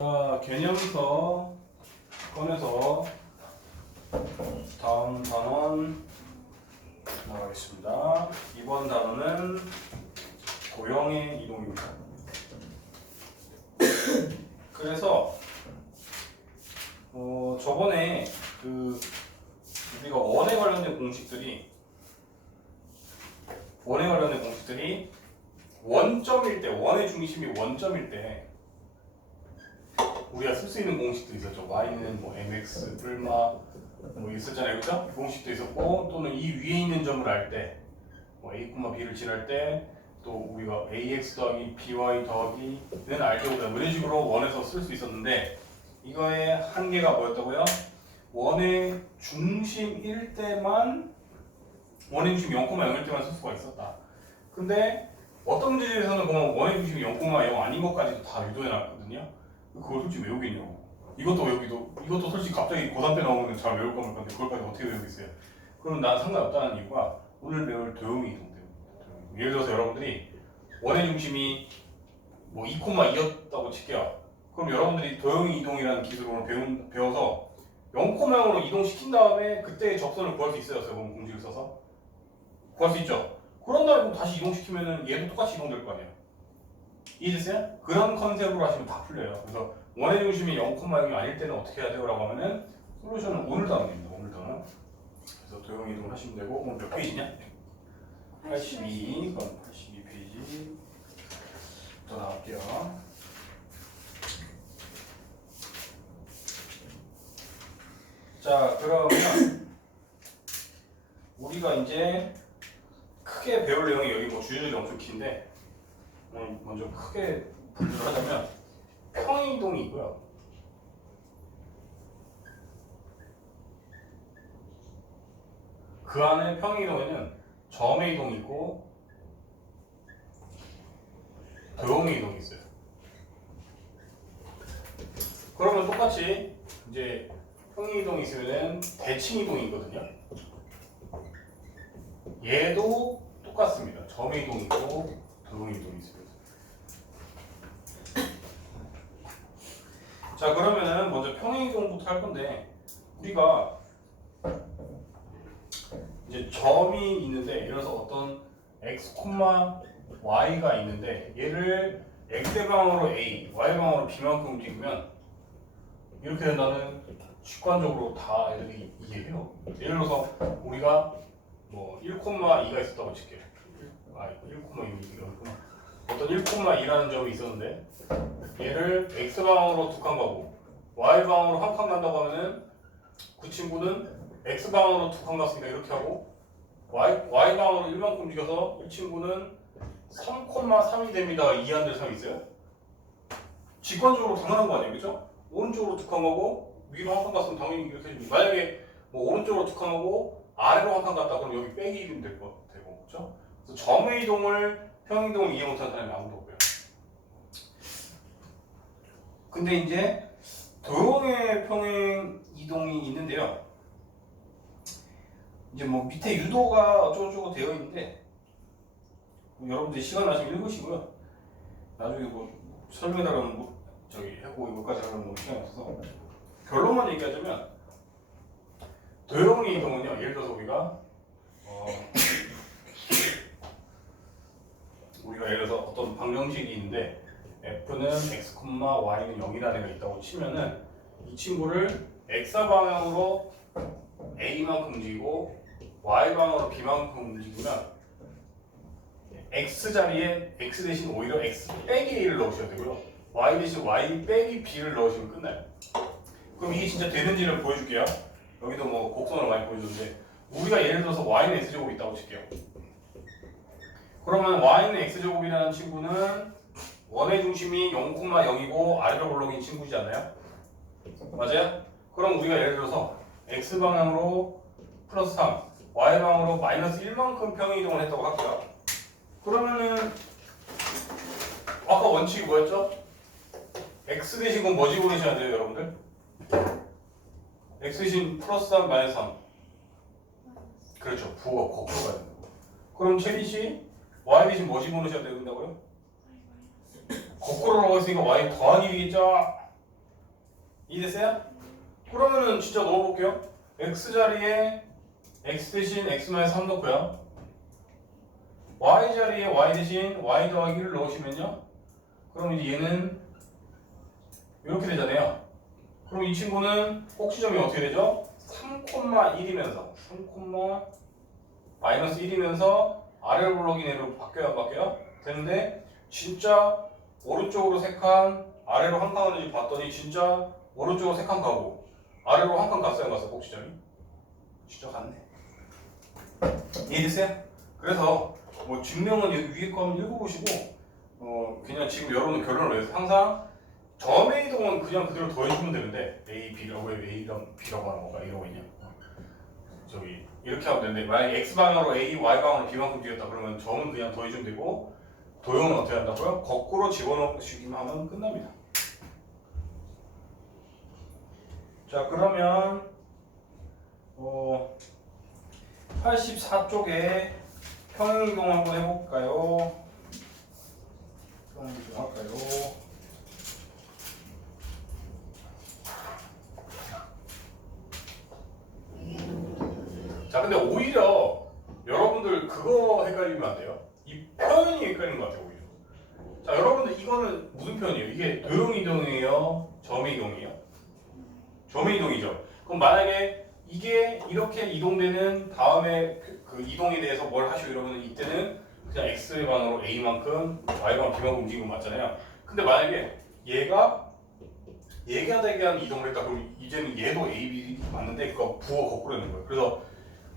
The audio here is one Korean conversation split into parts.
자, 개념서 꺼내서 다음 단원 나가겠습니다. 이번 단원은 도형의 이동입니다. 그래서 저번에 우리가 원에 관련된 공식들이 원점일 때, 원의 중심이 원점일 때 우리가 쓸 수 있는 공식도 있었죠. y는 뭐 mx 뿔마 뭐 있었잖아요, 그렇죠? 공식도 있었고, 또는 이 위에 있는 점을 알 때, 뭐 a, b를 지날 때, 또 우리가 ax 더하기 by 더하기는 알 때보다 이런 식으로 원에서 쓸 수 있었는데, 이거의 한계가 뭐였다고요? 원의 중심일 때만, 원의 중심 0,0일 때만 쓸 수가 있었다. 근데 어떤 문제에서는 그러면 원의 중심이 0,0 아닌 것까지도 다 유도해 놨거든요. 그걸 솔직히 외우겠냐고. 이것도 솔직히 갑자기 고3 때 나오면 잘 외울 거면 건데 그걸까지 어떻게 외우겠어요? 그럼 난 상관없다는 이유가 오늘 배울 도형의 이동 때문입니다. 예를 들어서 여러분들이 원의 중심이 뭐 2,2였다고 칠게요. 그럼 여러분들이 도형의 이동이라는 기술을 배워서 0,0으로 이동시킨 다음에 그때의 접선을 구할 수 있어요. 그럼 공식을 써서 구할 수 있죠. 그런 다음에 다시 이동시키면은 얘도 똑같이 이동될 거 아니에요. 이해됐어요? 그런 컨셉으로 하시면 다 풀려요. 그래서 원의 중심이 0,0이 아닐 때는 어떻게 해야 돼요? 라고 하면은 솔루션은 오늘 단원입니다. 오늘 단원. 그래서 도형 이동을 하시면 되고, 오늘 몇 페이지냐? 82. 그럼 82페이지 더 나갈게요. 자, 그러면 우리가 이제 크게 배울 내용이 여기 뭐 주제들이 엄청 긴데, 먼저 크게 분류를 하자면 평이동이 있고요. 그 안에 평이동에는 점의 이동이 있고 도형의 이동이 있어요. 그러면 똑같이 이제 평이 이동이 있으면 대칭 이동이 있거든요. 얘도 똑같습니다. 점의 이동이 있고 도형의 이동이 있습니다. 자, 그러면은 먼저 평행 이동부터 할 건데, 우리가 이제 점이 있는데, 예를 들어서 어떤 x, y가 있는데, 얘를 x의 방향으로 a, y 방향으로 b만큼 움직이면 이렇게 된다는 직관적으로 다 애들이 이해해요. 예를 들어서 우리가 뭐 1,2가 있었다고 칠게요. 1,2가 어떤 1,2라는 점이 있었는데, 얘를 x방향으로 두 칸 가고 y방향으로 한 칸 간다고 하면은 그 친구는 x방향으로 두 칸 갔으니까 이렇게 하고 y방향으로 1만큼 움직여서 이 친구는 3,3이 됩니다. 이해한 데 3이 있어요? 직관적으로 당연한 거 아니에요, 그죠? 오른쪽으로 두 칸 가고 위로 한 칸 갔으면 당연히 이렇게 해줍니다. 만약에 뭐 오른쪽으로 두 칸 가고 아래로 한 칸 갔다 그러면 여기 빼기 이름 될 거 되고, 그죠? 그래서 점의 이동을 평행이동을 이해 못하는 사람이 아무도 없고요. 근데 이제 도형의 평행 이동이 있는데요. 이제 뭐 밑에 유도가 어쩌고저쩌고 되어 있는데, 여러분들이 시간 나시면 읽으시고요. 나중에 뭐 설명해달라는 뭐 해고 이거까지 하면 너무 시간이 없어서 결론만 얘기하자면, 도형의 이동은요, 예를 들어서 우리가 예를 들어서 어떤 방정식이 있는데 f는 x, y는 0이라는 애가 있다고 치면은 이 친구를 x방향으로 a만큼 움직이고 y방향으로 b만큼 움직이면 x 자리에 x 대신 오히려 x 빼기 a를 넣으셔야 되고요. y 대신 y 빼기 b를 넣으시면 끝나요. 그럼 이게 진짜 되는지를 보여줄게요. 여기도 뭐 곡선을 많이 보여줬는데, 우리가 예를 들어서 y는 x제곱이 있다고 칠게요. 그러면 y는 x제곱이라는 친구는 원의 중심이 0,0이고 아래로 볼록인 친구지 않나요? 맞아요? 그럼 우리가 예를 들어서 x방향으로 플러스 3, y방향으로 마이너스 1만큼 평행 이동을 했다고 할게요. 그러면은 아까 원칙이 뭐였죠? x 대신 그럼 뭐 집어넣으셔야 돼요, 여러분들? x 대신 플러스 3, 마이너스 3. 그렇죠. 부호가 거꾸로 가야 된다고. 그럼 체리씨 y 대신 뭐 집어넣으셔야 된다고요? 거꾸로 하고 있으니까 y 더하기 겠죠? 이해됐어요? 그러면은 진짜 넣어볼게요. x 자리에 x 대신 x-3 넣고요. y 자리에 y 대신 y 더하기 1을 넣으시면요. 그럼 이제 얘는 이렇게 되잖아요. 그럼 이 친구는 꼭지점이 어떻게 되죠? 3,1이면서 3,-1이면서 아래로 블록이 내로 바뀌어야 바뀌어요? 되는데 진짜 오른쪽으로 3칸 아래로 한 칸 하는지 봤더니 진짜 오른쪽으로 3칸 가고 아래로 한 칸 갔어요 안 갔어요? 꼭지점이? 진짜 갔네. 이해됐어요? 그래서 뭐 증명은 여기 위에 거 한번 읽어보시고 그냥 지금 여러분 결론을 내서 항상 점의 이동은 그냥 그대로 더해주면 되는데 A, B라고 왜 A랑 B라고 하는 건가 이러고 있냐 저기 이렇게 하면 되는데 만약에 X방향으로 A, Y방향으로 B만큼 뛰었다 그러면 점은 그냥 더해주면 되고 도형은 어떻게 한다고요? 거꾸로 집어넣으시기만 하면 끝납니다. 자 그러면 84쪽에 평행이동 한번 해볼까요? 평행이동 할까요? 자 근데 오히려 여러분들 그거 헷갈리면 안 돼요. 이 표현이 헷갈리는 것 같아요 오히려. 자 여러분들 이거는 무슨 표현이에요? 이게 도형이동이에요? 점이동이에요? 점이동이죠. 그럼 만약에 이게 이렇게 이동되는 다음에 그 이동에 대해서 뭘 하시고 이러면 이때는 그냥 x의 방으로 a만큼 y방 b만큼 움직이는 거 맞잖아요. 근데 만약에 얘가 얘기하다게 한 이동을 했다 그럼 이제는 얘도 a, b 맞는데 그거 부호 거꾸로 되는 거예요. 그래서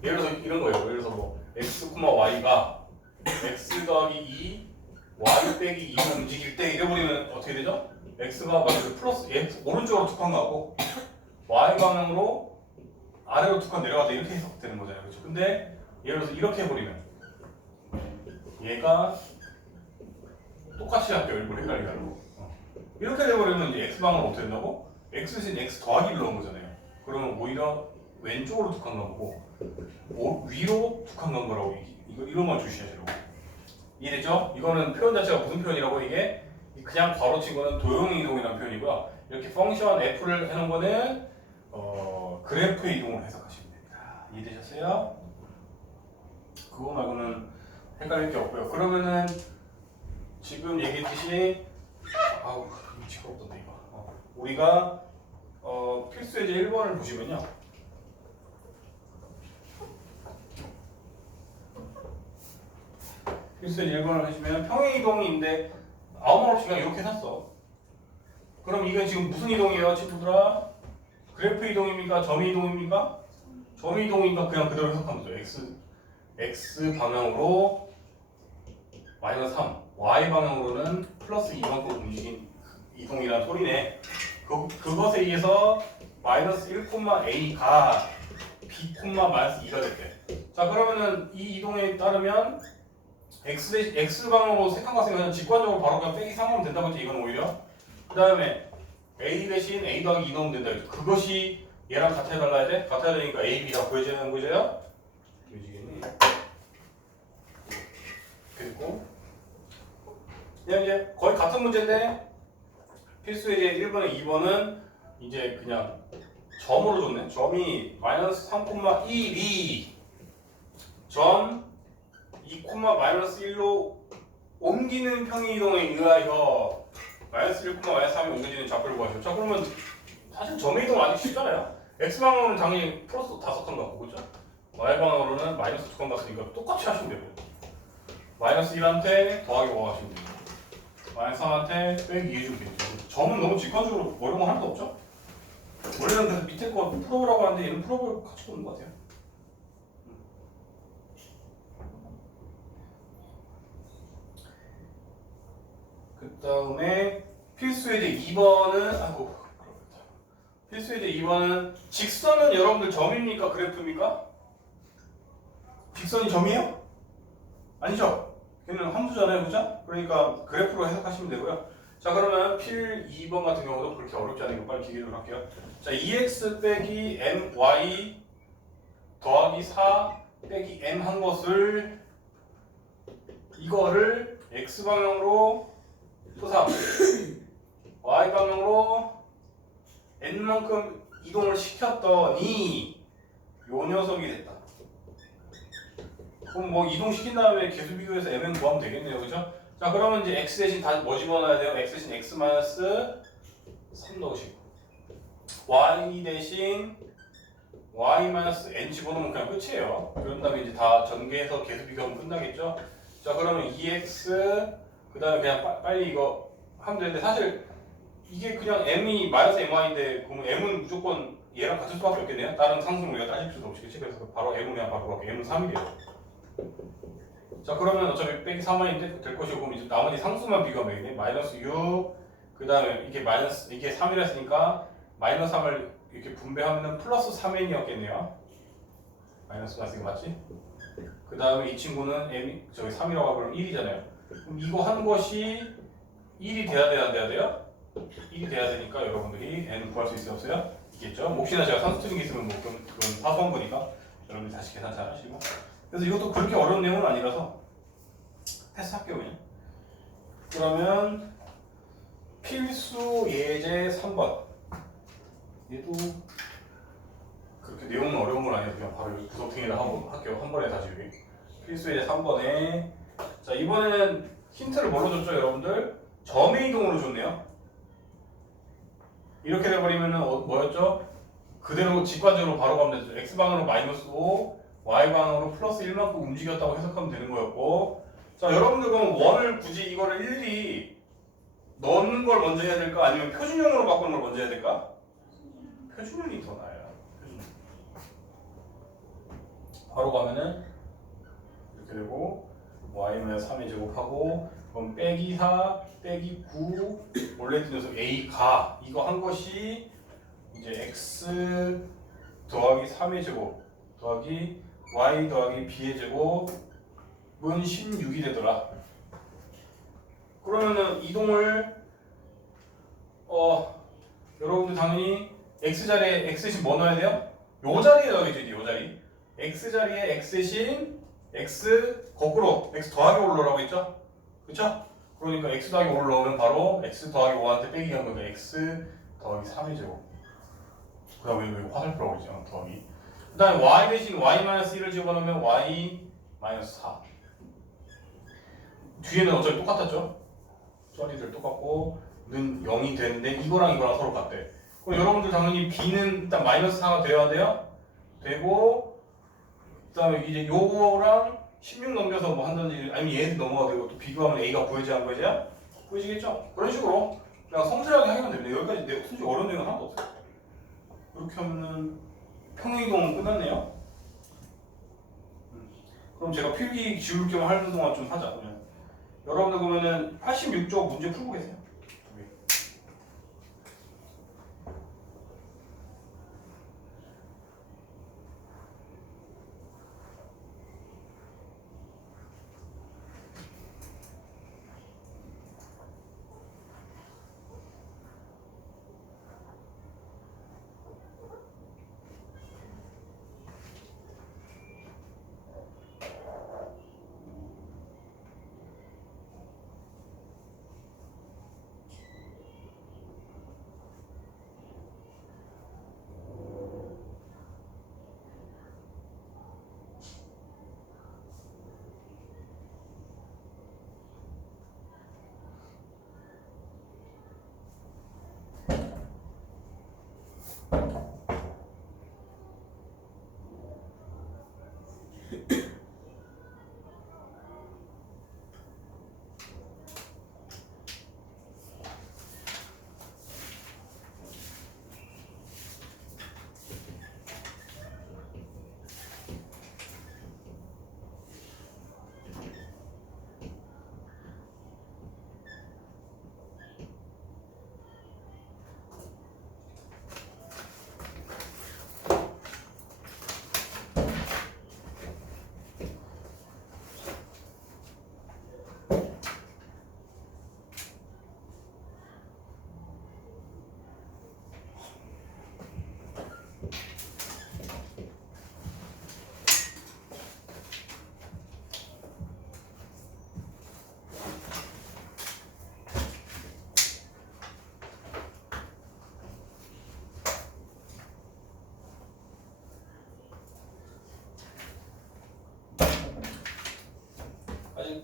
예를 들어서 이런 거예요. 예를 들어서 뭐 x, y가 x 더하기 2 y 빼기 2로 움직일 때 이래버리면 어떻게 되죠? x가 만약에 플러스 x 오른쪽으로 툭 한 거고 y 방향으로 아래로 툭 한 내려가다 이렇게 해석되는 거잖아요. 그렇죠? 근데 예를 들어서 이렇게 해버리면 얘가 똑같이 할게요. 일부러 헷갈리게 하려고. 이렇게 돼버리면 이제 x방으로 어떻게 된다고? x 대신 x 더하기를 넣은 거잖아요. 그러면 오히려 왼쪽으로 툭 한 건 거고 위로 툭 한 건 거라고 이런 걸 주시하시라고. 이해됐죠? 이거는 표현 자체가 무슨 표현이라고 이게 그냥 괄호친 거는 도형이동이라는 표현이고요. 이렇게 펑션 f를 해놓은 거는 그래프의 이동으로 해석하시면 됩니다. 이해되셨어요? 그거 말고는 헷갈릴 게 없고요. 그러면은 지금 얘기했듯이 아우 미치가 없던데 이거. 우리가 필수 예제 1번을 보시면요. 필수 예제 1번을 하시면 평행이동인데 아무 말 없이 그냥 이렇게 샀어. 그럼 이게 지금 무슨 이동이에요, 친구들아? 그래프 이동입니까? 점 이동입니까? 점 이동이니까 그냥 그대로 해석하면 되죠. x 방향으로 마이너스 3, y 방향으로는 플러스 2만큼 움직인 이동이라는 소리네. 그것에 의해서 마이너스 1,a가 b, 마이너스 2가 됐대. 자 그러면은 이 이동에 따르면 x 방향으로 색한 갔으면 직관적으로 바로 그냥 빼기 3하면 된다고 했지. 이건 오히려 그 다음에 a 대신 a 더하기 2 넣으면 된다 했죠. 그것이 얘랑 같아 달라야 돼? 같아야 되니까 a, b가 구해져야 되는 거죠? 보여지겠니? 그리고 그냥 이제 거의 같은 문제인데 필수 예제 1번에 2번은 이제 그냥 점으로 줬네. 점이 마이너스 3,1이 점 2, 마이너스 1로 옮기는 평행이동에 의하여 마이너스 1, 마이너스 3이 옮겨지는 좌표를 구하시오. 자 그러면 사실 점의 이동 아직 쉽잖아요. x방향으로는 당연히 플러스 5칸 갖고 그죠? y방향으로는 마이너스 2칸 갔으니까 똑같이 하시면 되고 마이너스 1한테 더하기 5 하시면 되고 마이너스 3한테 빼기 2 해주면 되죠. 점은 너무 직관적으로 어려운 거 하나도 없죠? 원래는 그래서 밑에 거 풀어보라고 하는데 얘는 풀어볼 가치가 없는 것 같아요. 그 다음에 필수 예제 2번은 필수 예제 2번은 직선은 여러분들 점입니까? 그래프입니까? 직선이 점이에요? 아니죠? 걔는 함수잖아요, 그죠? 그러니까 그래프로 해석하시면 되고요. 자 그러면 필 2번 같은 경우도 그렇게 어렵지 않으니까 빨리 기계로 할게요. 자 2x 빼기 my 더하기 4 빼기 m 한 것을 이거를 x방향으로 토삼 y방향으로 n만큼 이동을 시켰더니 요 녀석이 됐다. 그럼 뭐 이동시킨 다음에 계수 비교해서 mn 구하면 되겠네요. 그죠? 자 그러면 이제 x 대신 다 뭐 집어넣어야 돼요? x 대신 x 마이너스 3 넣으시고 y 대신 y 마이너스 n 집어넣으면 그냥 끝이에요. 그런 다음에 이제 다 전개해서 계수 비교하면 끝나겠죠? 자 그러면 2x 그 다음에 그냥 빨리 이거 하면 되는데 사실 이게 그냥 m이 마이너스 my인데 그러면 m은 무조건 얘랑 같을 수밖에 없겠네요. 다른 상수는 우리가 따질 필요도 없이. 그래서 바로 m은 그냥 바로 갈게요. m은 3이래요. 자 그러면 어차피 빼기 3y인데 될 것이고 그럼 이제 나머지 상수만 비교하면 되겠네. 마이너스 6 그 다음에 이게 3이라 했으니까 마이너스 3을 이렇게 분배하면 플러스 3n이었겠네요. 마이너스 이거 맞지? 그 다음에 이 친구는 m이 저기 3이라고 하면 1이잖아요. 그럼 이거 한 것이 1이 돼야 돼야 안 돼야 돼요? 1이 돼야 되니까 여러분들이 n 구할 수 있어요 없어요? 있겠죠? 혹시나 제가 산수 틀린 게 있으면 뭐 그건 사소한 거니까 여러분들 다시 계산 잘 하시고. 그래서 이것도 그렇게 어려운 내용은 아니라서 패스할게요 그냥. 그러면 필수 예제 3번. 얘도 그렇게 내용은 어려운 건 아니어서 그냥 바로 구석탱이를 하고 할게요. 한 번에 다시 여기. 필수 예제 3번에 자 이번에는 힌트를 뭘로 줬죠 여러분들? 점의 이동으로 줬네요. 이렇게 돼버리면은 뭐였죠? 그대로 직관적으로 바로 가면 되죠. x방으로 마이너스 5 y방으로 플러스 1만큼 움직였다고 해석하면 되는 거였고 자 여러분들 그럼 원을 굳이 이거를 일일이 넣는 걸 먼저 해야 될까? 아니면 표준형으로 바꾸는 걸 먼저 해야 될까? 표준형이 더 나아요. 표준형. 바로 가면은 이렇게 되고 y-3의 제곱하고 그럼 빼기 4 빼기 9 원래 있던 녀석 a 가 이거 한 것이 이제 x 더하기 3의 제곱 더하기 y 더하기 b의 제곱은 16이 되더라. 그러면은 이동을 여러분들 당연히 x 자리에 x 대신 뭐 넣어야 돼요? 요 자리에 넣어야겠죠. 이제 요 자리 x 자리에 x 대신 x 거꾸로 x 더하기 5를 넣으라고 했죠? 그쵸? 그러니까 x 더하기 5를 넣으면 바로 x 더하기 5한테 빼기 한 거니까 x 더하기 3의 제곱 그 다음에 왜 화살표라고 했죠? 더하기 그 다음에 y 대신 y-1을 집어넣으면 y-4 뒤에는 어차피 똑같았죠? 처리들 똑같고 는 0이 되는데 이거랑 이거랑 서로 같대. 그럼 여러분들 당연히 b는 일단 마이너스 4가 돼야 돼요? 되고 그 다음에 이제 요거랑 16 넘겨서 뭐 한다든지 아니면 얘도 넘어가 되고 또 비교하면 a가 구해지한 거지? 구해지겠죠? 그런 식으로 그냥 섬세하게 하면 됩니다. 여기까지 내가 솔직히 어려운 내용은 하나도 없어요. 이렇게 하면은 평행이동 끝났네요. 그럼 제가 필기 지울 겸 하는 동안 좀 하자. 그러면 여러분들 그러면은 86쪽 문제 풀고 계세요.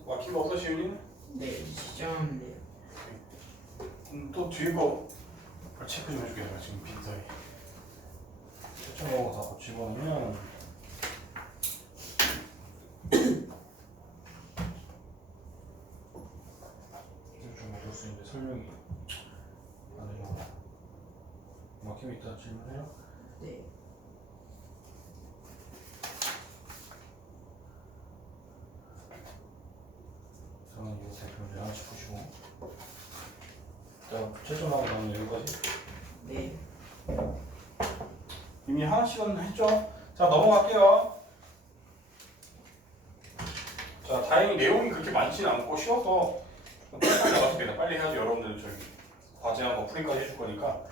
막힌 거 없어 시윤이는? 네, 시점하면 돼요. 또 뒤에 거 체크 좀 해주게 내가 지금 빈 사이 채점하고 다 집어넣으면 이거 좀 어쩔 수 있는데 설명이 안 해요. 막힘이 있다 질문해요? 네. 저는 이거 대표를 하나씩 보시고 자 채점하고 나면 여기까지 네. 이미 하나씩은 했죠? 자 넘어갈게요. 자 다행히 내용이 그렇게 많지는 않고 쉬워서 빨리 나가겠습니다. 빨리 해야지 여러분들 저기 과제한 거 풀이까지 해줄 거니까.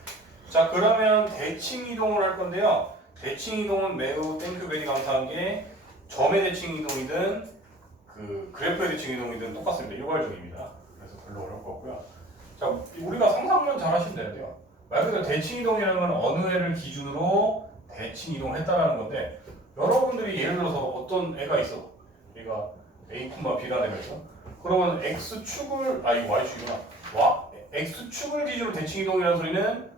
자 그러면 대칭 이동을 할 건데요. 대칭 이동은 매우 땡큐 베리 감사한 게 점의 대칭 이동이든 그 그래프의 대칭 이동이든 똑같습니다. 일괄적입니다. 그래서 별로 어려울 거 없고요. 자 우리가 상상만 잘 하시면 되는데요. 말 그대로 대칭 이동이라는 건 어느 애를 기준으로 대칭 이동을 했다라는 건데 여러분들이 예를 들어서 어떤 애가 있어. 얘가 A, B라는 애가 있어. 그러면 X축을 이거 Y축이구나. X축을 기준으로 대칭 이동이라는 소리는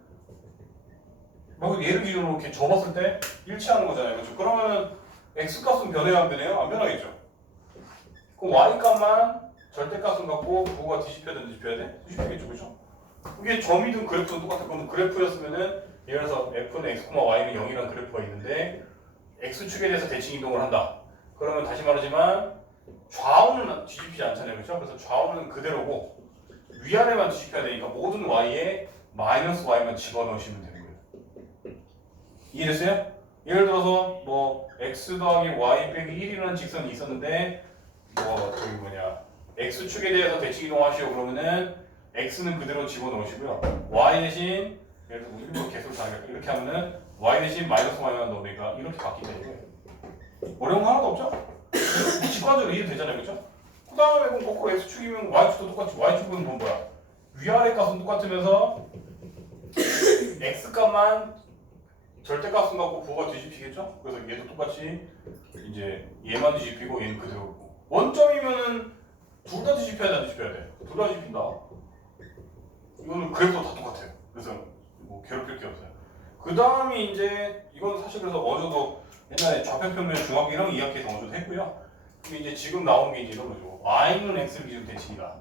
뭐 얘를 기준으로 이렇게 접었을 때 일치하는 거잖아요. 그렇죠? 그러면은 X값은 변해야 안 변해요? 안 변하겠죠. 그럼 Y값만 절대값은 같고 부호가 뒤집혀야 돼? 뒤집혀야 돼? 뒤집히겠죠. 그렇죠? 이게 점이든 그래프든 똑같아. 그럼 그래프였으면은 예를 들어서 f는 x, y는 0이라는 그래프가 있는데 x축에 대해서 대칭 이동을 한다. 그러면 다시 말하지만 좌우는 뒤집히지 않잖아요. 그렇죠? 그래서 좌우는 그대로고 위아래만 뒤집혀야 되니까 모든 y에 마이너스 y만 집어넣으시면 되는 거예요. 이해됐어요? 예를 들어서 뭐 x 더하기 y 빼기 1이라는 직선이 있었는데 뭐 저기 x축에 대해서 대칭 이동하시오 그러면은 x는 그대로 집어넣으시고요. y 대신 예를 들어 일부러 개수를 다르게 이렇게 하면은 y 대신 마이너스 y만 넣으니까 이렇게 바뀌게 되고요. 어려운 거 하나도 없죠? 직관적으로 이해되잖아요, 그렇죠? 그 다음에 그럼 거꾸로 x축이면 y축도 똑같이 y축은 뭐 뭐야? 위아래 값은 똑같으면서 x값만 절대값은 갖고 부호가 뒤집히겠죠? 그래서 얘도 똑같이 이제 얘만 뒤집히고 얘는 그대로고 원점이면은 둘 다 뒤집혀야 돼, 안 뒤집혀야 돼? 둘 다 뒤집힌다. 이거는 그래프도 다 똑같아요. 그래서 뭐 괴롭힐 게 없어요. 그 다음이 이제 이건 사실 그래서 어느 정도 옛날에 좌표평면 중학교 1학년 2학기에서 어느 정도 했고요. 근데 이제 지금 나온 게 이제 이런 거죠. y는 x를 기준 대칭이다.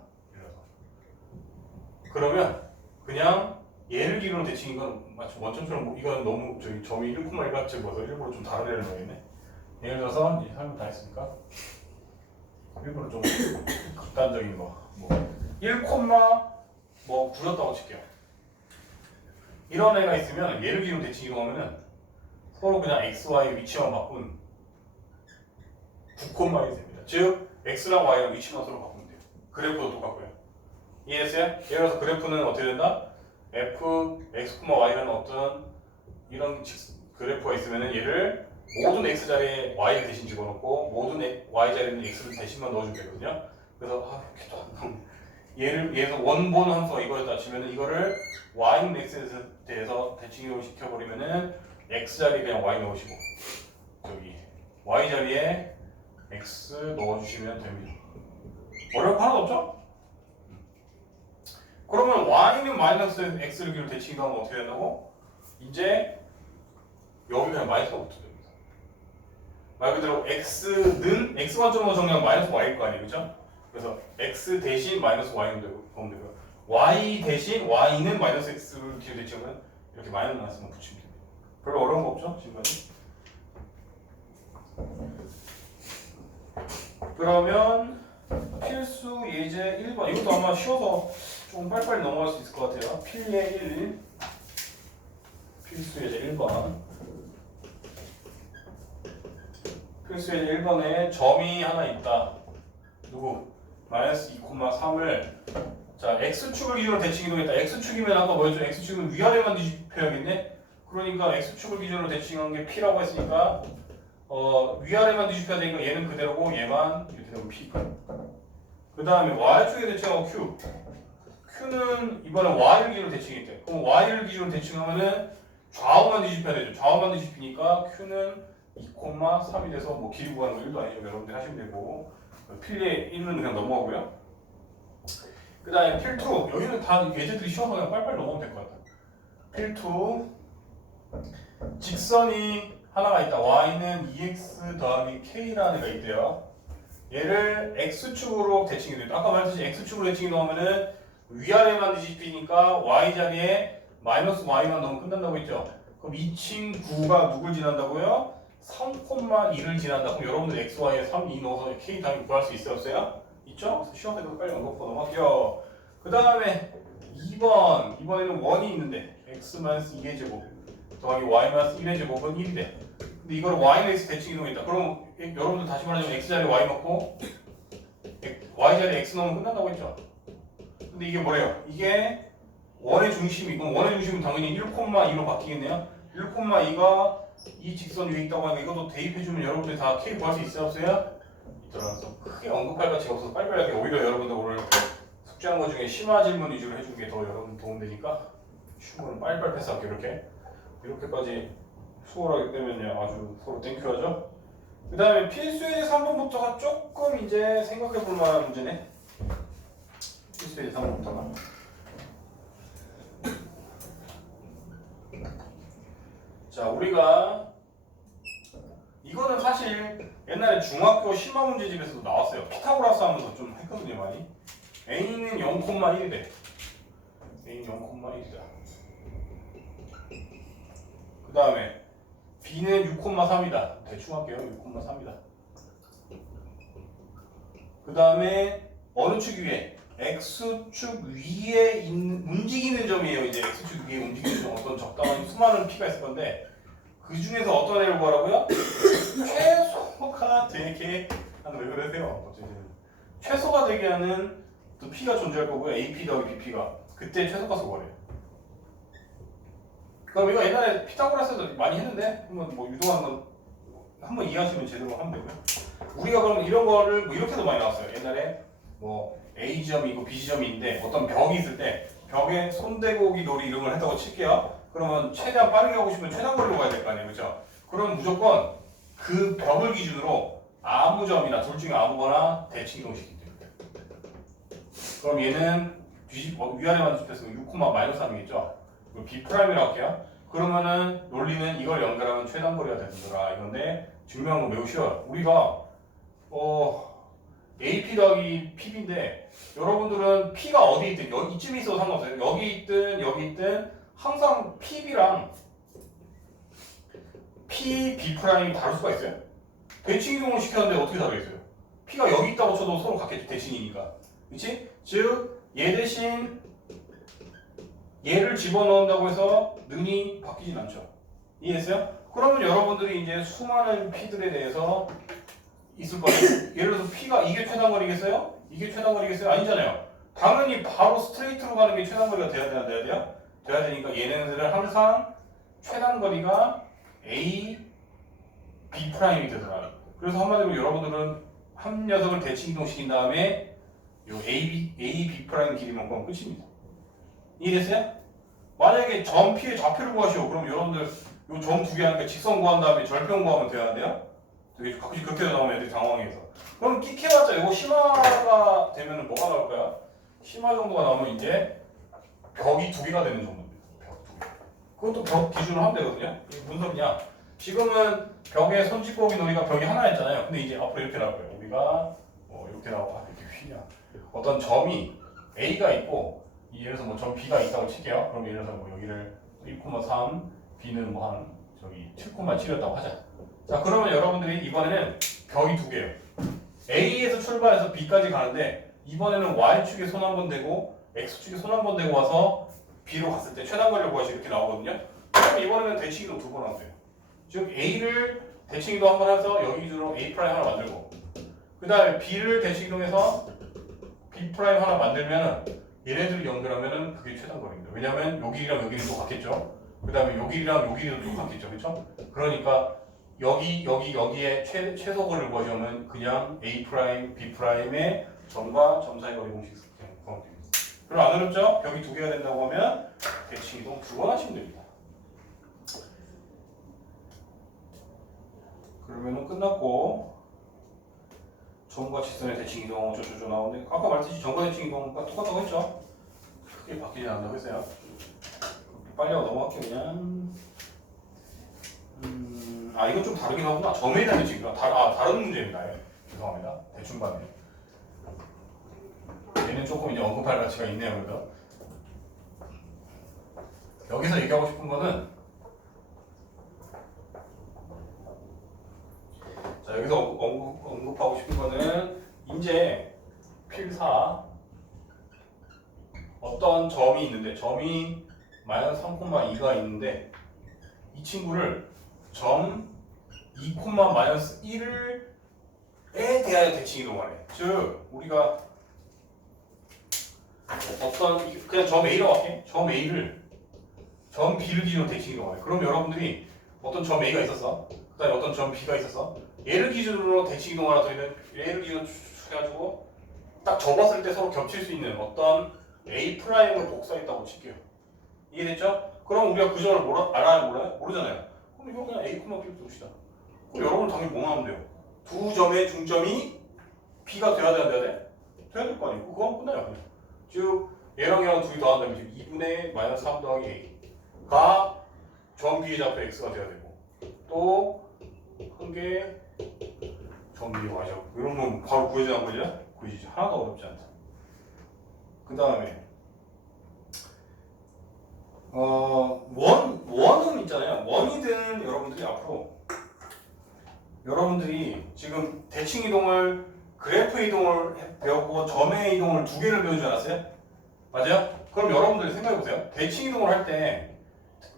그러면 그냥 얘를 기준으로 대칭인 건 마치 원점처럼 이건 너무 저기 점이 1,1같이 보여서 일부러 좀 다른 애를 넣었네. 예를 들어서 이제 설명 다 했으니까 일부러 좀 극단적인 거 뭐 1, 뭐 9였다고 칠게요. 이런 애가 있으면 얘를 기준 대칭 이동하면은 서로 그냥 x, y 위치만 바꾼 9,1이 됩니다. 즉 x랑 y랑 위치만 서로 바꾸면 돼요. 그래프도 똑같고요. 이해했어요? 예를 들어서 그래프는 어떻게 된다? f, x, y라는 어떤 이런 그래프가 있으면은 얘를 모든 x 자리에 y를 대신 집어넣고 모든 y 자리에는 x를 대신만 넣어주면 되거든요. 그래서 얘를 원본 함수가 이거였다 치면은 이거를 y는 x에 대해서 대칭 시켜버리면은 x 자리에 그냥 y 넣으시고 저기 y 자리에 x 넣어주시면 됩니다. 어려울 거 하나도 없죠? 그러면 y는 마이너스 x를 기준으로 대칭 이동하면 어떻게 된다고? 이제 여기 그냥 마이너스가 붙어야 됩니다. 말 그대로 x는 x 관점으로 정리하면 마이너스 y일 거 아니에요, 그렇죠? 그래서 x 대신 마이너스 y는 되면 되고요. y 대신 y는 마이너스 x를 기준으로 대칭하면 이렇게 마이너스만 붙이면 됩니다. 별로 어려운 거 없죠, 지금까지? 그러면 필수 예제 1번 이것도 아마 쉬워서 좀 빨리빨리 넘어갈 수 있을 것 같아요. 필예 1 필수 예제 1번 필수 예제 1번에 점이 하나 있다. 누구? 마이너스 2,3을 자 x축을 기준으로 대칭 이동했다. x축이면 아까 뭐였죠? x축은 위아래만 뒤집혀야겠네. 그러니까 x축을 기준으로 대칭한 게 p라고 했으니까 위아래만 뒤집혀야 되니까 얘는 그대로고 얘만 이렇게 되면 p가. 그 다음에 y축에 대칭하고 q. q는 이번에 y를 기준으로 대칭했대. 그럼 y를 기준으로 대칭하면은 좌우만 뒤집혀야 되죠. 좌우만 뒤집히니까 q는 2,3이 돼서 뭐 길이 구하는 거 1도 아니죠. 여러분들 하시면 되고 필에 1은 그냥 넘어가고요. 그 다음에 필2 여기는 다 예제들이 쉬워서 그냥 빨리빨리 넘어가면 될 것 같아. 필2 직선이 하나가 있다. y는 2x 더하기 k라는 애가 있대요. 얘를 x축으로 대칭이 돼요. 아까 말했듯이 x축으로 대칭이 넣으면은 위아래만 뒤집히니까 y자리에 마이너스 y만 넣으면 끝난다고 했죠. 그럼 이 친구가 누굴 지난다고요? 3,2를 지난다. 그럼 여러분들 x, y에 3, 2 넣어서 k 답을 구할 수 있어요? 없어요? 있죠? 시험 때도 빨리 언급하고 넘어갈게요. 그 다음에 2번. 이번에는 1이 있는데 x-2의 제곱 더하기 y-1의 제곱은 1이래. 근데 이걸 y는 x 대칭 이동했다. 그럼 여러분들 다시 말하자면 x자리에 y 넣고 y자리에 x 넣으면 끝난다고 했죠. 근데 이게 뭐래요? 이게 원의 중심이고 원의 중심은 당연히 1,2로 바뀌겠네요. 1,2가 이 직선 위에 있다고 하니까 이것도 대입해주면 여러분들이 다 k 구할 수 있어요? 없어요? 있더라고요. 크게 언급할 가치가 없어서 빨리빨리 하게 오히려 여러분들 오늘 숙제하는 것 중에 심화 질문 위주로 해주는 게 더 여러분 도움되니까 쉬운 거는 빨리빨리 패스할게요. 이렇게까지 수월하기 때문에 아주 서로 땡큐하죠. 그 다음에 필수예제 3번부터가 조금 이제 생각해 볼 만한 문제네. 필수예제 3번부터가 자 우리가 이거는 사실 옛날에 중학교 심화 문제집에서도 나왔어요. 피타고라스 하면서 좀 했거든요 많이. a는 0,1이래. a는 0,1이다. 그 다음에 b는 6,3이다. 대충 할게요. 6,3이다. 그 다음에 어느 축 위에? x축 위에 움직이는 점이에요. 이제 x축 위에 움직이는 점 어떤 적당한 수많은 p가 있을 건데 그 중에서 어떤 애를 구하라고요? 최소가 되게 하는 왜 그러세요? 어쨌든 최소가 되게 하는 또 p가 존재할 거고요. AP 더하기 BP가 그때 최소값을 구하래요. 그럼 이거 옛날에 피타고라스도 많이 했는데 한번 뭐 유도하는 건 한번 이해하시면 제대로 하면 되고요. 우리가 그럼 이런 거를 뭐 이렇게도 많이 나왔어요. 옛날에 뭐 A점이 있고 B점이 있는데 어떤 벽이 있을 때 벽에 손대고기 놀이 이런 걸 했다고 칠게요. 그러면 최대한 빠르게 하고 싶으면 최단거리로 가야 될 거 아니에요. 그렇죠? 그럼 무조건 그 벽을 기준으로 아무 점이나 둘 중에 아무거나 대칭 이동시키게 됩니다. 그럼 얘는 위아래만 뒤집혀서 6,-3이겠죠? B'이라고 할게요. 그러면은 논리는 이걸 연결하면 최단거리가 되는더라 이건데 증명한 건 매우 쉬워요. 우리가 AP 더하기 PB인데 여러분들은 P가 어디 있든 여기 이쯤에 있어도 상관없어요. 여기 있든 항상 PB랑 PB' 다를 수가 있어요. 대칭 이동을 시켰는데 어떻게 다르겠어요? P가 여기 있다고 쳐도 서로 같겠죠. 대칭이니까. 그치? 즉 얘 대신 얘를 집어넣는다고 해서 능이 바뀌진 않죠. 이해했어요? 그러면 여러분들이 이제 수많은 P들에 대해서 있을 거예요. 예를 들어서 P가 이게 최단거리겠어요? 이게 최단거리겠어요? 아니잖아요. 당연히 바로 스트레이트로 가는 게 최단거리가 돼야 되나 돼야 돼요? 돼야 되니까 얘네들은 항상 최단거리가 A, B'이 되더라. 그래서 한마디로 여러분들은 한 녀석을 대칭 이동시킨 다음에 요 A, B' 길이만 구하면 끝입니다. 이해됐어요? 만약에 점 P의 좌표를 구하시오. 그럼 여러분들 요 점 두 개 하니까 직선 구한 다음에 절편 구하면 돼야 돼요? 되게 가끔씩 그렇게 나오면 애들이 당황해서. 그럼 끽해봤자 이거 심화가 되면 뭐가 나올까요? 심화 정도가 나오면 이제 벽이 두 개가 되는 정도입니다. 벽 두 개. 그것도 벽 기준으로 하면 되거든요. 이게 무슨 소리냐? 지금은 벽에 손짓고기 놀이가 벽이 하나였잖아요. 근데 이제 앞으로 이렇게 나올 거예요. 우리가 이렇게 나오고 이렇게 휘냐? 어떤 점이 A가 있고 예를 들어서 뭐 점 B가 있다고 칠게요. 그럼 예를 들어서 뭐 여기를 1,3, B는 뭐 한 저기 7,7이었다고 하자. 자 그러면 여러분들이 이번에는 벽이 두 개예요. A에서 출발해서 B까지 가는데 이번에는 Y축에 손 한 번 대고 X축에 손 한 번 대고 와서 B로 갔을 때 최단거리를 구하시 이렇게 나오거든요. 그럼 이번에는 대칭이동 두 번 하면 돼요. 즉 A를 대칭이동 한 번 해서 여기 기준으로 A' 하나 만들고 그 다음에 B를 대칭이동해서 B' 하나 만들면은 얘네들이 연결하면은 그게 최단거리입니다. 왜냐면 요 길이랑 요 길이도 같겠죠. 그 다음에 요 길이랑 요 길이도 똑같겠죠. 그렇죠? 그러니까 여기에 최소거리를 구하시면 그냥 A', B'의 점과 점 사이 거리 공식 구하면 됩니다. 그럼 안 어렵죠? 벽이 두 개가 된다고 하면 대칭 이동 두 번 하시면 됩니다. 그러면은 끝났고 점과 직선의 대칭 이동 어쩌고저쩌고 나오는데 아까 말했듯이 점과 대칭 이동과 똑같다고 했죠? 크게 바뀌지 않는다고 했어요. 빨리 하고 넘어갈게요 그냥. 이건 좀 다르긴 하구나. 점에 대한 대칭이구나. 다른 문제입니다. 예. 죄송합니다. 대충 봤네요. 얘는 조금 이제 언급할 가치가 있네요. 그래서 여기서 얘기하고 싶은 거는 자 여기서 언급하고 싶은 거는 이제 필사 어떤 점이 있는데 점이 마이너스 3,2가 있는데 이 친구를 점 2,-1에 대하여 대칭 이동하래. 즉 우리가 어떤 그냥 점 A라고 할게. 점 A를 점 B를 기준으로 대칭 이동하래. 그럼 여러분들이 어떤 점 A가 있었어. 그 다음에 어떤 점 B가 있었어. 얘를 기준으로 대칭 이동하라 더 있는 얘를 기준으로 해가지고 딱 접었을 때 서로 겹칠 수 있는 어떤 A 프라임을 복사했다고 칠게요. 이해됐죠? 그럼 우리가 그 점을 알아요? 몰라요? 모르잖아요. 그럼 이거 그냥 A, B로 둡시다. 그럼 여러분 당연히 뭐 나오면 돼요? 두 점의 중점이 B가 돼야 돼, 안 돼야 돼? 돼야 될 거 아니에요? 그거 끝나요. 그냥. 즉 얘랑 얘랑 둘이 더한다면 지금 2분의 마이너스 3 더하기 A가 점 B의 좌표 X가 돼야 되고 또 한 개 점 B 맞아. 이런 건 바로 구해지나 보이죠? 구해지죠. 하나도 어렵지 않다. 그 다음에 원은 있잖아요. 원이든 여러분들이 앞으로 여러분들이 지금 대칭 이동을 그래프 이동을 배웠고 점의 이동을 두 개를 배우지 않았어요? 맞아요? 그럼 여러분들이 생각해 보세요. 대칭 이동을 할 때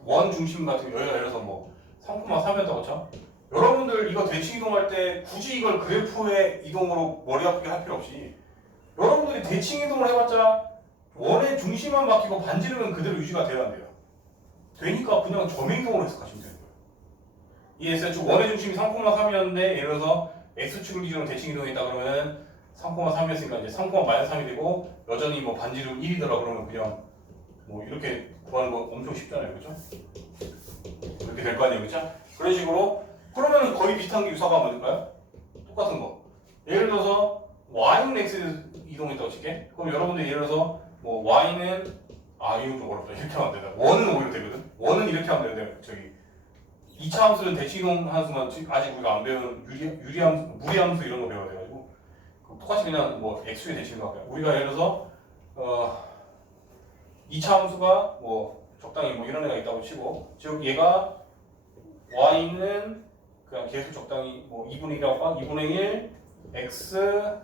원 중심 같은 거 예를 들어서 뭐 3,3이었다고 쳐. 여러분들 이거 대칭 이동할 때 굳이 이걸 그래프의 이동으로 머리 아프게 할 필요 없이 여러분들이 대칭 이동을 해봤자 원의 중심만 바뀌고 반지름은 그대로 유지가 돼야 안 돼요. 되니까 그냥 점의 이동으로 해석하시면 되는 거예요. 이해했어요? 즉 원의 중심이 3,3이었는데 예를 들어서 x축을 기준으로 대칭 이동했다 그러면 3,3이었으니까 이제 3,-3이 되고 여전히 뭐 반지름 1이더라 그러면 그냥 뭐 이렇게 구하는 거 엄청 쉽잖아요. 그렇죠? 이렇게 될 거 아니에요. 그렇죠? 그런 식으로 그러면 거의 비슷한 게 유사가 뭐일까요? 똑같은 거. 예를 들어서 y는 x에 이동했다고 칠게. 그럼 여러분들 예를 들어서 뭐 y는 이거 좀 어렵다. 이렇게 하면 안 된다. 원은 오히려 되거든. 원은 이렇게 하면 되는데 저기 2차 함수는 대칭 이동 함수만 아직 우리가 안 배운 유리함수, 무리함수 이런 거 배워야 돼가지고 똑같이 그냥 뭐 x의 대칭 이동 할게요. 우리가 예를 들어서 2차 함수가 뭐 적당히 뭐 이런 애가 있다고 치고 즉 얘가 y는 그냥 계속 적당히 뭐 2분의 1이라고 할까? 2분의 1 x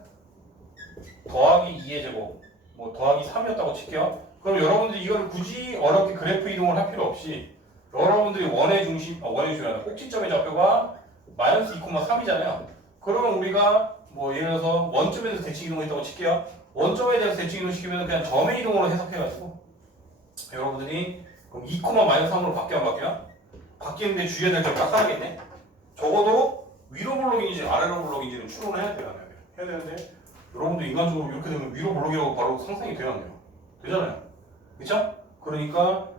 더하기 2의 제곱 뭐 더하기 3이었다고 칠게요. 그럼 여러분들이 이걸 굳이 어렵게 그래프 이동을 할 필요 없이 여러분들이 원의 중심이 아니라 꼭지점의 좌표가 마이너스 2,3이잖아요. 그러면 우리가 뭐 예를 들어서 원점에서 대칭 이동했다고 칠게요. 원점에 대해서 대칭 이동시키면 그냥 점의 이동으로 해석해가지고 여러분들이 그럼 2,-3으로 바뀌어 안 바뀌어? 바뀌는데 주의해야 될 점 딱 하나겠네. 적어도 위로 블록인지 아래로 블록인지는 추론을 해야 돼요. 해야 되는데 여러분들 인간적으로 이렇게 되면 위로 블록이라고 바로 상상이 돼야 안 돼요. 되잖아요. 그쵸? 그러니까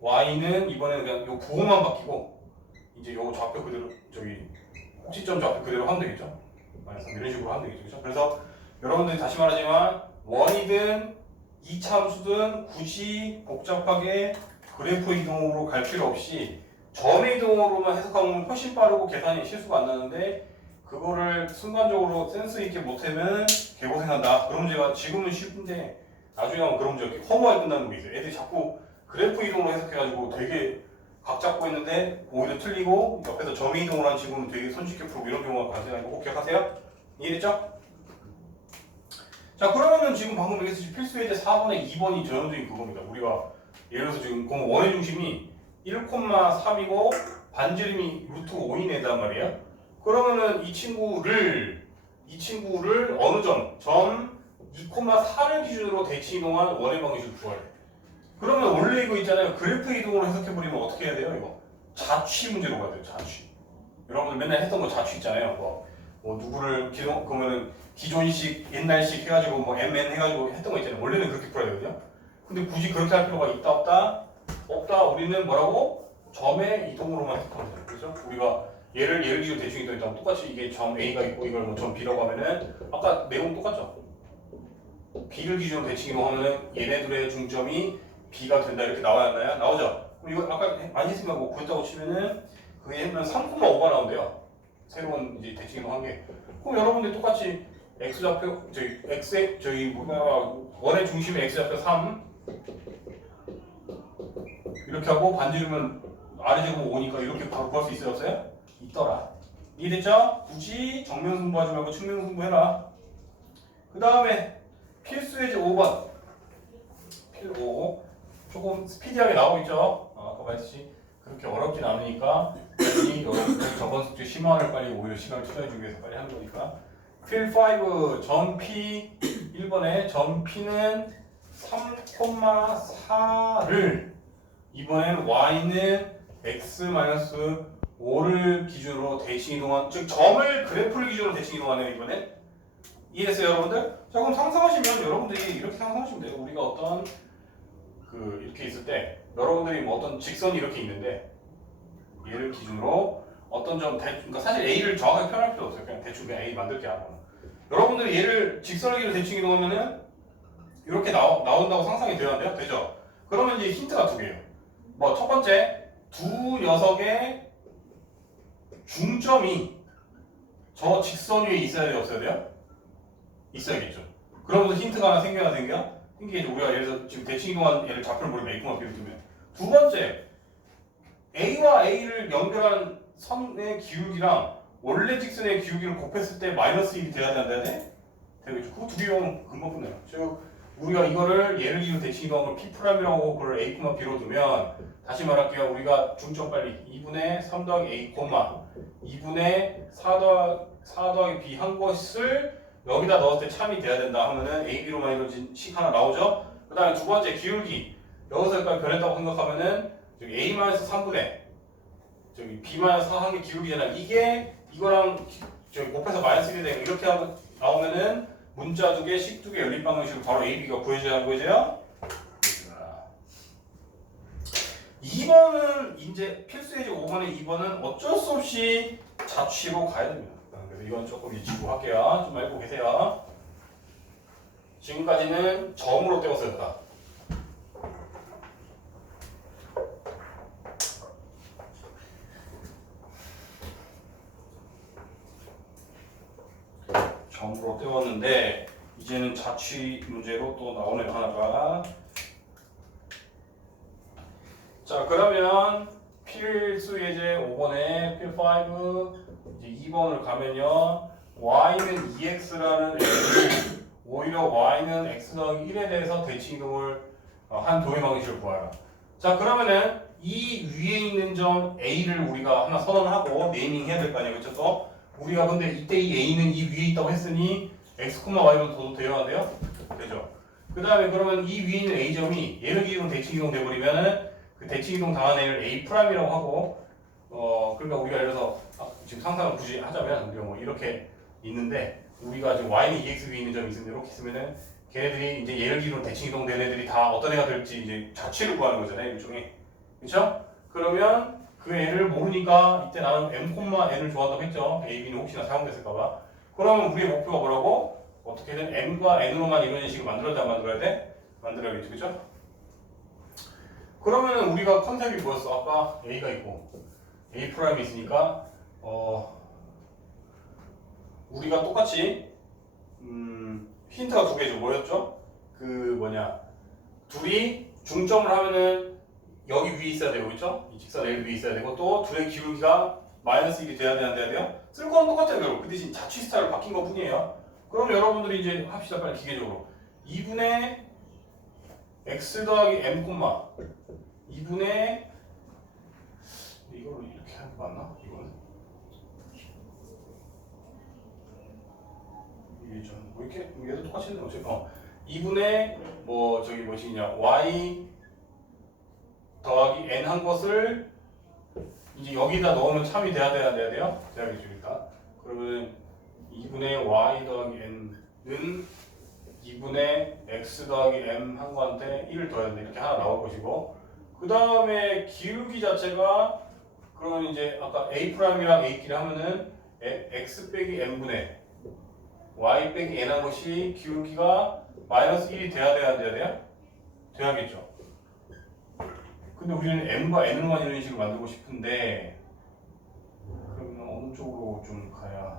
y는 이번에는 그냥 요 부호만 바뀌고 이제 요 좌표 그대로 저기 꼭지점 좌표 그대로 하면 되겠죠? 마이너스 이런 식으로 하면 되겠죠. 그쵸? 그래서 여러분들이 다시 말하지만 원이든 2차 함수든 굳이 복잡하게 그래프 이동으로 갈 필요 없이 점의 이동으로만 해석하면 훨씬 빠르고 계산이 실수가 안 나는데 그거를 순간적으로 센스 있게 못하면 개고생한다. 그런 문제가 지금은 쉽은데 나중에 하면 그런 문제가 허무하게 끝나는 게 있어요. 애들이 자꾸 그래프 이동으로 해석해가지고 되게 각 잡고 있는데 오히려 틀리고 옆에서 점의 이동을 한 친구는 되게 손쉽게 풀고 이런 경우가 발생하는 거 꼭 기억하세요? 이해됐죠? 자 그러면은 지금 방금 얘기했듯이 필수 예제 4번에 2번이 전형적인 그겁니다. 우리가 예를 들어서 지금 그럼 원의 중심이 1,3이고 반지름이 루트 5인이란 말이에요. 그러면은 이 친구를 어느 점 2,4를 기준으로 대칭 이동한 원의 방식을 구하래. 그러면 원래 이거 있잖아요. 그래프 이동으로 해석해버리면 어떻게 해야 돼요? 이거 자취 문제로 가야 돼요. 자취. 여러분들 맨날 했던 거 자취 있잖아요. 뭐 누구를 그러면은 기존식 옛날식 해가지고 뭐 mn 해가지고 했던 거 있잖아요. 원래는 그렇게 풀어야 되거든요. 근데 굳이 그렇게 할 필요가 있다 없다? 없다. 우리는 뭐라고? 점의 이동으로만 해석하면 돼요. 그렇죠? 우리가 예를 기준 대충 이동했다면 똑같이 이게 점 A가 있고 이걸 뭐 점 B라고 하면은 아까 내용 똑같죠? B를 기준으로 대칭 이동하면은 얘네들의 중점이 B가 된다 이렇게 나와야 하나요? 나오죠? 그럼 이거 아까 많이 했으니까 뭐 구했다고 치면은 그게 하면 3,5가 나온대요. 새로운 이제 대칭 이동한 게. 그럼 여러분들 똑같이 x 좌표 저희 뭐가 원의 중심이 x 좌표 3 이렇게 하고 반지르면 아래제곱 5니까 이렇게 바로 구할 수 있어요 없어요? 있더라. 이해됐죠? 굳이 정면 승부하지 말고 측면 승부해라. 그 다음에 필수 예제 5번 필 5 조금 스피디하게 나오고 있죠? 아까 말했듯이 그렇게 어렵진 않으니까 여러분들 저번 숙제 심화를 빨리 오히려 시간을 투자해주기 위해서 빨리 하는 거니까 필 5 점 P 1번에 점 P는 3,4를 이번엔 Y는 x-5를 기준으로 대칭 이동한 즉 점을 그래프를 기준으로 대칭 이동하네요 이번엔. 이해됐어요 여러분들? 자 그럼 상상하시면 여러분들이 이렇게 상상하시면 돼요. 우리가 어떤 그 이렇게 있을 때 여러분들이 뭐 어떤 직선이 이렇게 있는데 얘를 기준으로 어떤 점 그러니까 사실 A를 정확하게 표현할 필요 없어요. 그냥 대충 그냥 A 만들게요. 여러분들이 얘를 직선을 기준으로 대칭 이동하면은 이렇게 나온다고 상상이 돼야 돼요? 되죠? 그러면 이제 힌트가 두 개예요. 뭐 첫 번째 두 녀석의 중점이 저 직선 위에 있어야 돼요? 없어야 돼요? 있어야겠죠. 그러면서 힌트가 하나 생겨야 생기겠죠. 우리가 예를 들어서 지금 대칭 이동한 얘를 좌표를 모르면 A콤마 B를 두면 두 번째 A와 A를 연결한 선의 기울기랑 원래 직선의 기울기를 곱했을 때 마이너스 1이 돼야 되는데 되겠죠. 그 두 개는 금방 끝나요. 즉 우리가 이거를 예를 기준 대칭 이동을 P'이라고 그걸 A, B로 두면 다시 말할게요. 우리가 중점 빨리 2분의 3 더하기 A, 2분의 4 더하기 B 한 것을 여기다 넣었을 때 참이 돼야 된다 하면은 A, B로만 이루어진 식 하나 나오죠. 그 다음에 두 번째 기울기 여기서 여기까지 변했다고 생각하면은 저기 A-3분의 저기 B-4 한 개 기울기잖아. 이게 이거랑 저기 곱해서 마이너스 1이 되고 이렇게 하면 나오면은 문자 두 개, 식 두 개 연립 방정식으로 바로 A, B가 구해져야 하는 거죠. 2번은 이제 필수 예제 5번에 2번은 어쩔 수 없이 자취로 가야 됩니다. 그래서 이건 조금 잊고 할게요. 좀 알고 계세요. 지금까지는 점으로 떼었어요. 다. 점으로 떼었는데 이제는 자취 문제로 또 나오네요. 하나가. 자 그러면 필수 예제 5번에 필5 이제 2번을 가면요 y는 2x라는 x를 오히려 y는 x 더하기 1에 대해서 대칭 이동을 한 도형 방식을 구하라. 자 그러면은 이 위에 있는 점 a를 우리가 하나 선언하고 네이밍 해야 될 거 아니에요. 그렇죠? 또 우리가 근데 이때 이 a는 이 위에 있다고 했으니 x, y로 둬도 돼야 돼요? 되죠? 그 다음에 그러면 이 위에 있는 a점이 얘를 기준으로 대칭 이동 돼버리면은 그 대칭 이동 당한 애를 A'이라고 하고 그러니까 우리가 예를 들어서 지금 상상을 굳이 하자면 우리가 뭐 이렇게 있는데 우리가 지금 y는 2x 위에 있는 점이 있는데 이렇게 있으면은 걔네들이 이제 얘를 기준으로 대칭 이동 된 애들이 다 어떤 애가 될지 이제 자취를 구하는 거잖아요 일종의. 그렇죠? 그러면 그 애를 모르니까 이때 나는 m,n을 좋아한다고 했죠. a, b는 혹시나 사용됐을까봐. 그러면 우리의 목표가 뭐라고? 어떻게든 m과 n으로만 이루어진 식을 만들어야 돼? 만들어야겠죠. 그렇죠? 그러면은 우리가 컨셉이 뭐였어? 아까 A가 있고 A' 있으니까 우리가 똑같이 힌트가 두 개죠. 뭐였죠? 그 뭐냐 둘이 중점을 하면은 여기 위에 있어야 되고 그렇죠? 이 직선 A 위에 있어야 되고 또 둘의 기울기가 마이너스 1이 돼야 돼요. 쓸 거는 똑같아요. 결국 그 대신 자취 스타일을 바뀐 것 뿐이에요. 그럼 여러분들이 이제 합시다 빨리 기계적으로 2분의 x 더하기 m, 2분의 이걸 이렇게 하는 거 맞나? 이거는 이게 좀 왜 이렇게 얘도 똑같이 했는데 어차피 2분의 뭐 저기 뭐시냐 y 더하기 n 한 것을 이제 여기다 넣으면 참이 돼야 돼요? 돼야겠죠 일단. 그러면 2분의 y 더하기 n은 2분의 x 더하기 m 한 거한테 1을 더해야 되는데 이렇게 하나 나올 것이고 그 다음에 기울기 자체가 그러면 이제 아까 A'이랑 A끼리 하면은 X 빼기 N분의 Y 빼기 N한 것이 기울기가 마이너스 1이 돼야 안 돼야? 돼야겠죠. 근데 우리는 M과 N으로만 이런 식으로 만들고 싶은데 그러면 어느 쪽으로 좀 가야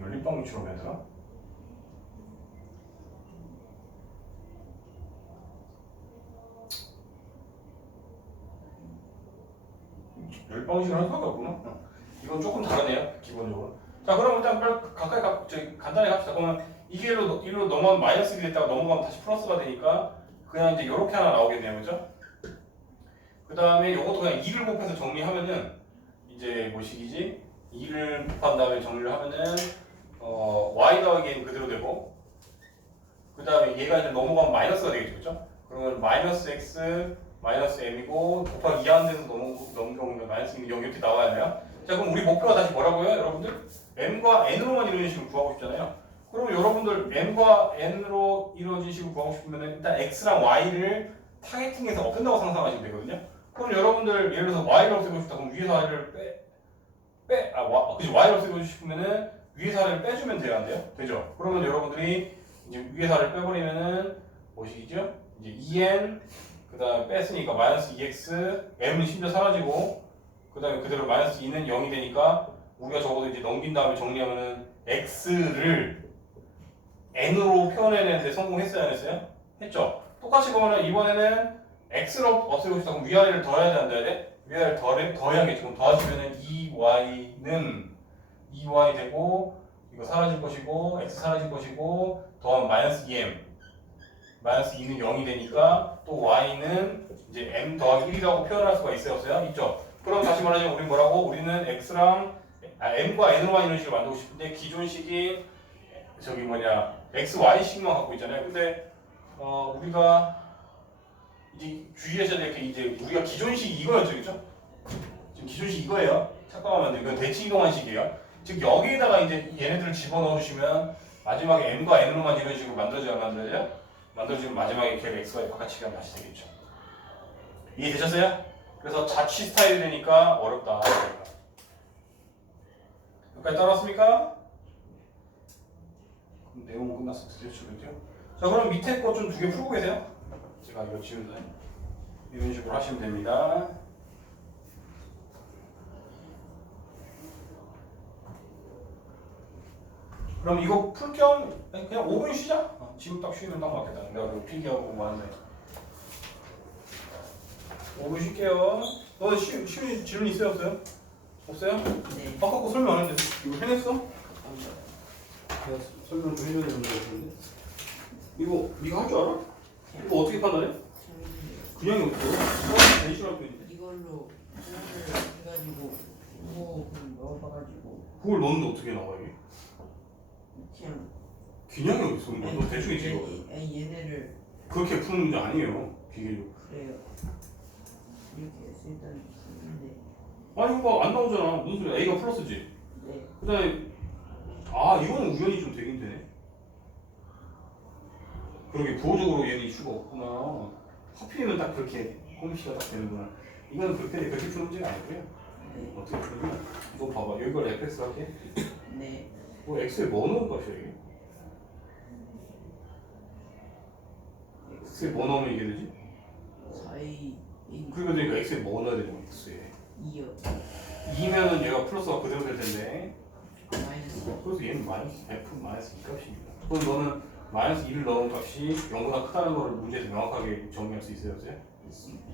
연립방울처럼 해야 되나? 연립방울식은 할 수밖에 없구나. 이건 조금 다르네요, 기본적으로. 자, 그럼 일단 가까이 간단히 갑시다. 그러면 이게 일로 넘어가면 마이너스 1이 됐다가 넘어가면 다시 플러스가 되니까 그냥 이제 이렇게 하나 나오겠네요, 그죠? 그 다음에 이것도 그냥 2를 곱해서 정리하면은 이제 뭐식이지? 2를 곱한 다음에 정리를 하면은 y 더하기 n 그대로 되고 그 다음에 얘가 이제 넘어가면 마이너스가 되겠죠, 그죠? 그러면 마이너스 x 마이너스 m이고 곱하기 2 하는 데서 넘겨오면 마이너스 0 이렇게 나와야 돼요. 자, 그럼 우리 목표가 다시 뭐라고요, 여러분들? m과 n으로만 이루어진 식으로 구하고 싶잖아요. 그럼 여러분들 m과 n으로 이루어진 식으로 구하고 싶으면 일단 x랑 y를 타겟팅해서 없앤다고 상상하시면 되거든요. 그럼 여러분들 예를 들어서 y를 없애고 싶다 그럼 위에서 y를 그치, y를 없애고 싶으면은 위에서 y를 빼주면 돼요, 안 돼요? 되죠? 그러면 여러분들이 이제 위에서 y를 빼버리면은 뭐식이죠? 이제 2n 그 다음에 뺐으니까 마이너스 2x m은 심지어 사라지고 그 다음에 그대로 마이너스 2는 0이 되니까 우리가 적어도 이제 넘긴 다음에 정리하면은 x를 n으로 표현해내는데 성공했어요, 안 했어요? 했죠? 똑같이 보면은 이번에는 x를 없애고 싶다 그럼 위아래를 더해야 돼, 안 돼야 돼? 위아래를 더해야겠죠. 그럼 더하시면은 2y는 2y 되고 이거 사라질 것이고 x 사라질 것이고 더하면 마이너스 2m 마이너스 2는 0이 되니까 또 y는 이제 m 더하기 1이라고 표현할 수가 있어요, 없어요? 있죠? 그럼 다시 말하자면 우리는 뭐라고? 우리는 x랑 m과 n으로만 이런 식으로 만들고 싶은데 기존식이 저기 뭐냐 x, y식만 갖고 있잖아요. 근데 우리가 이제 주의하셔야 될 게 이제 우리가 기존식이 이거였죠, 그죠? 지금 기존식 이거예요. 착각하면 안 돼요. 이건 대칭 이동환식이에요. 즉 여기에다가 이제 얘네들을 집어넣어 주시면 마지막에 m과 n으로만 이런 식으로 만들어져요? 만들어지면 마지막에 걔를 x, y 바깥치기 하면 다시 되겠죠. 이해되셨어요? 그래서 자취 스타일이 되니까 어렵다. 여기까지 따라왔습니까? 그럼 내용은 끝났어. 드디어 출근이죠. 자, 그럼 밑에 거 좀 두 개 풀고 계세요? 제가 이거 지운다. 이런 식으로 하시면 됩니다. 그럼 이거 풀 겸 그냥 5분 쉬자. 지금 딱 쉬면 딱 맞겠다. 내가 이거 필기하고 뭐하는데 5분 쉴게요. 너네 쉬운 질문 있어요, 없어요? 없어요? 네. 아까 거 설명 안 했는데 이거 해냈어? 아니요. 내가 설명 좀 해줘야 되는 거 같은데. 이거 네가 할 줄 알아? 이거 어떻게 판단해? 재밌네요. 그냥이 어떻게? 제일 싫어할 거 이걸로 구호를 해가지고 구호를 넣어봐가지고 그걸 넣는데 어떻게 나와 이게? 그냥 그냥이 어디 있어? 너 대충 있지 이거. 얘네를 그렇게 푸는 문제 아니에요. 비교적. 그래요. 이렇게 쓰던 쓰는데 아니 이거 안 나오잖아. 무슨 소리야? A가 플러스지. 네. 그다음에 이거는 우연히 좀 되긴 되네. 그러게 부호적으로 얘는 이슈가 없구나. 하필이면 딱 그렇게 홈씨가 딱 되는구나. 이거는 그렇게 푸는 문제가 아니고요. 네. 어떻게 푸냐면 이거 봐봐. 여기가 fx 할게. 네. 뭐 x에 뭐 넣은 값이야 이게? x에 뭐 넣으면 이게 되지? 4이 그리고 그러니까 x에 뭐 넣어야 되는 거야 x에. 2요. 2면은 얘가 플러스가 그대로 될 텐데. 마이너스. 그래서 얘는 마이너스 f 마이너스 2값입니다. 그럼 너는 마이너스 2를 넣은 값이 0보다 크다는 거를 문제에서 명확하게 정리할 수 있어요? 있습니다.